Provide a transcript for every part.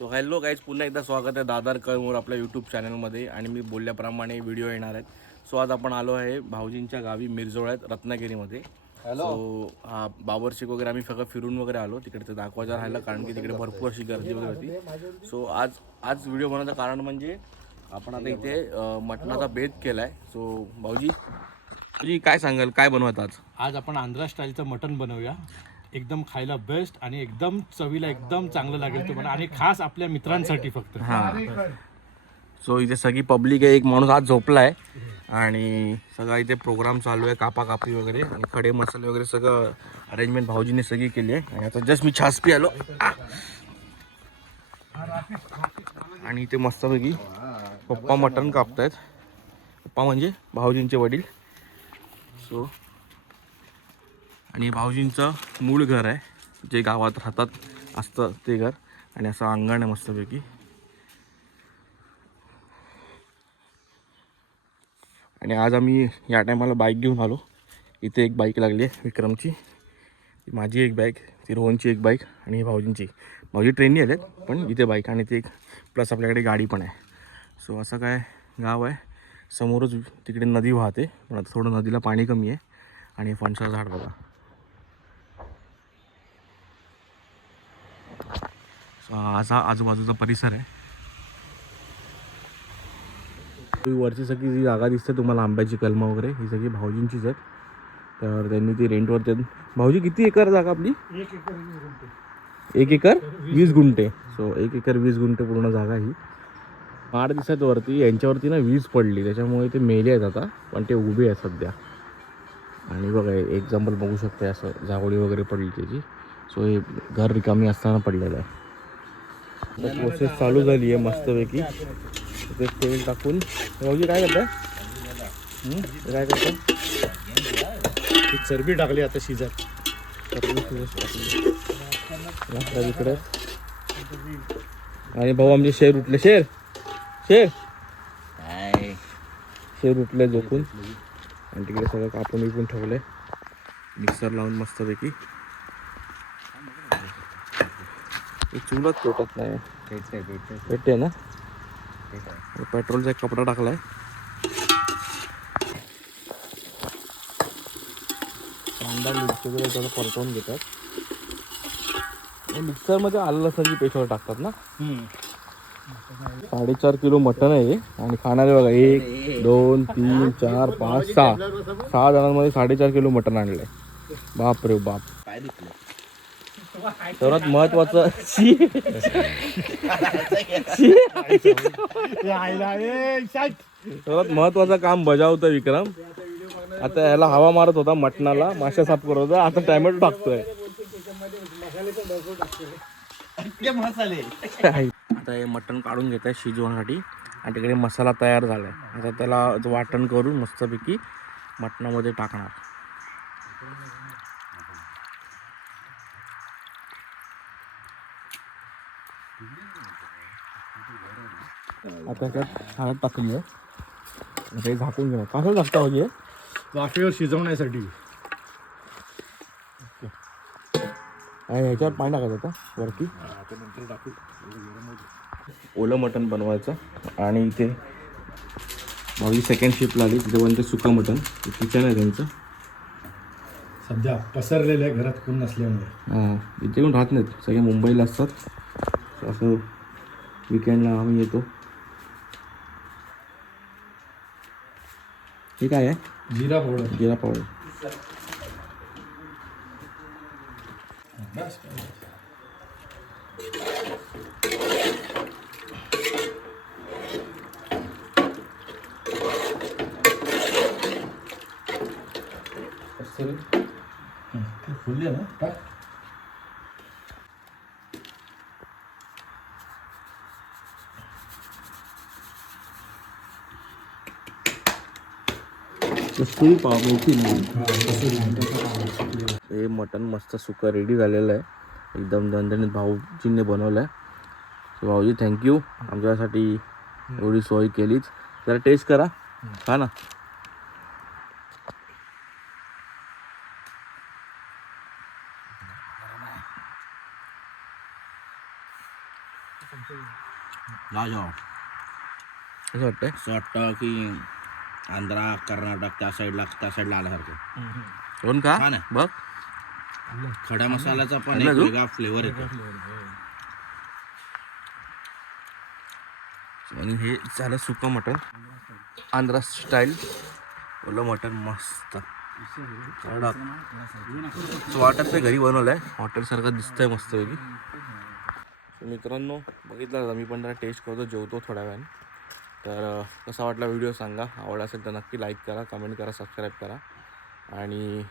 तो hello guys, पुन्हा एकदा स्वागत आहे दादर कळमूर आपल्या यूट्यूब चॅनलमध्ये. आणि मी बोलल्याप्रमाणे व्हिडिओ येणार आहेत. सो आज आपण आलो आहे भाऊजींच्या गावी मिरजोळ्यात रत्नागिरीमध्ये. सो हा बाबरशेख वगैरे आम्ही सगळं फिरून वगैरे आलो. तिकडे दाखवायचं राहिलं कारण की तिकडे भरपूर अशी गर्दी वगैरे होती. सो आज व्हिडिओ बनवण्याचं कारण म्हणजे आपण आता इथे मटणाचा बेत केला आहे. सो भाऊजी काय सांगाल, काय बनवत आज आपण आंध्रा स्टाईलचं मटण बनवूया. एकदम खायला बेस्ट आणि एकदम चवीला एकदम चांगलं लागेल तुम्हाला, आणि खास आपल्या मित्रांसाठी फक्त. हां. सो इथे सगळी पब्लिक आहे. एक माणूस आज झोपला आहे आणि सगळा इथे प्रोग्राम चालू आहे, कापाकापी वगैरे आणि खडे मसाले वगैरे सगळं अरेंजमेंट भाऊजीने सगळी केली आहे. आणि आता जस्ट मी छासपी आलो आणि इथे मस्तपैकी पप्पा मटण कापतायत. पप्पा म्हणजे भाऊजींचे वडील. सो आणि भाऊजींचं मूळ घर आहे, जे गावात राहतात असतं ते घर. आणि असं अंगण आहे मस्तपैकी. आणि आज आम्ही या टायमाला बाईक घेऊन आलो. इथे एक बाईक लागली आहे विक्रमची, माझी एक बाईक, ती रोहनची एक बाईक आणि भाऊजींची. भाऊजी ट्रेननी आलेत, पण इथे बाईक आणि ते एक प्लस आपल्याकडे गाडी पण आहे. सो असं काय गाव आहे. समोरच तिकडे नदी वाहते, पण आता थोडं नदीला पाणी कमी आहे. आणि फणसाचं झाड बघा. असा आजूबाजूचा परिसर आहे. वरची सगळी जी जागा दिसते तुम्हाला, आंब्याची कलमं वगैरे, ही सगळी भाऊजींचीच आहेत. तर त्यांनी ती रेंटवर देत. भाऊजी किती एकर जागा आपली? 1 एकर 20 गुंठे. सो 1 एकर 20 गुंठे पूर्ण जागा ही. माड दिसत वरती, यांच्यावरती ना वीज पडली, त्याच्यामुळे ते मेले आहेत आता, पण ते उभे आहेत सध्या. आणि बघा एक्झाम्पल बघू शकते, असं जावळी वगैरे पडली त्याची. सो हे घर रिकामी असताना पडलेलं आहे. प्रोसेस चालू झाली आहे मस्तपैकी. ते तेल टाकून भाऊजी काय करताय? काय करताय? चरबी टाकली आता शिजत. इकडे आणि भाऊ आमचे शेर उठले. शेर शेर शेर उठले झोपून. आणि तिकडे सगळं कापून विकून ठेवलंय, मिक्सर लावून मस्तपैकी. चुलच पेटत नाही. पेटते ना. पेट्रोलचा एक कपडा टाकलाय. कांदा मिरची वगैरे त्याला परतवून घेतात. मिक्सरमध्ये आलं लसणाची पेस्ट टाकतात ना. 4.5 किलो मटण आहे आणि खाणारे बघा 1 2 3 4 5 6 जणांमध्ये 4.5 किलो मटण आणलंय. बाप रे बाप. सर्वात महत्वाचं सर्वात महत्वाचं काम बजावतं विक्रम. आता याला हवा मारत होता मटणाला, माशा साफ करत होता, आता टॅमॅटो टाकतोय. आता हे मटण काढून घेत आहे शिजवण्यासाठी. आणि तिकडे मसाला तयार झालाय. आता त्याला वाटण करून मस्तपैकी मटणामध्ये टाकणार. आता त्यात हळद टाकली आहे. हे झाकून घेणार. कसं टाकता म्हणजे वाफेवर शिजवण्यासाठी. आणि ह्याच्यावर पाणी टाकायचं आता वरती. ओलं मटण बनवायचं. आणि इथे माझी सेकंड शिफ्ट लागली, तिथे बनते सुका मटण. किचन आहे त्यांचं. सध्या पसरलेलं आहे, घरात कोण नसल्यामुळे. हां, इथे पण राहत नाहीत, सगळे मुंबईला असतात. असं विकेंडला आम्ही येतो. हे काय आहे? जिरा पावडर. जिरा पावडर. फुलले ना टाक. कस्तुरी पाव मेथी नाही. हे मटण मस्त सुकं रेडी झालेलं आहे, एकदम दणदणीत भाऊजींनी बनवलं आहे. भाऊजी थँक्यू, आमच्यासाठी एवढी सोय केलीच. जरा टेस्ट करा, खा ना. लाजवाब. असं वाटतंय. असं वाटतं की आंध्रा कर्नाटक त्या साईडला आल्यासारखं. कोण का छान आहे. बघ खड्या मसाल्याचा पण आणला एक तू? वेगळा फ्लेवर येतो. आणि हे झालं सुकं मटण आंध्रा स्टाईल. ओलं मटण मस्त कडक. असं वाटत नाही घरी बनवलं आहे, हॉटेलसारखं दिसतंय मस्तपैकी. मित्रांनो बघितलं मी पण जरा टेस्ट करतो, जेवतो थोड्या वेळाने. तर कसा वाटला व्हिडिओ सांगा. आवड असेल तर नक्की लाईक करा, कमेंट करा, सबस्क्राईब करा. आणि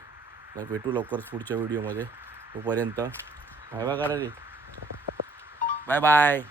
भेटू लवकरच पुढच्या व्हिडिओमध्ये. तोपर्यंत बाय बाय करा रे. Bye bye.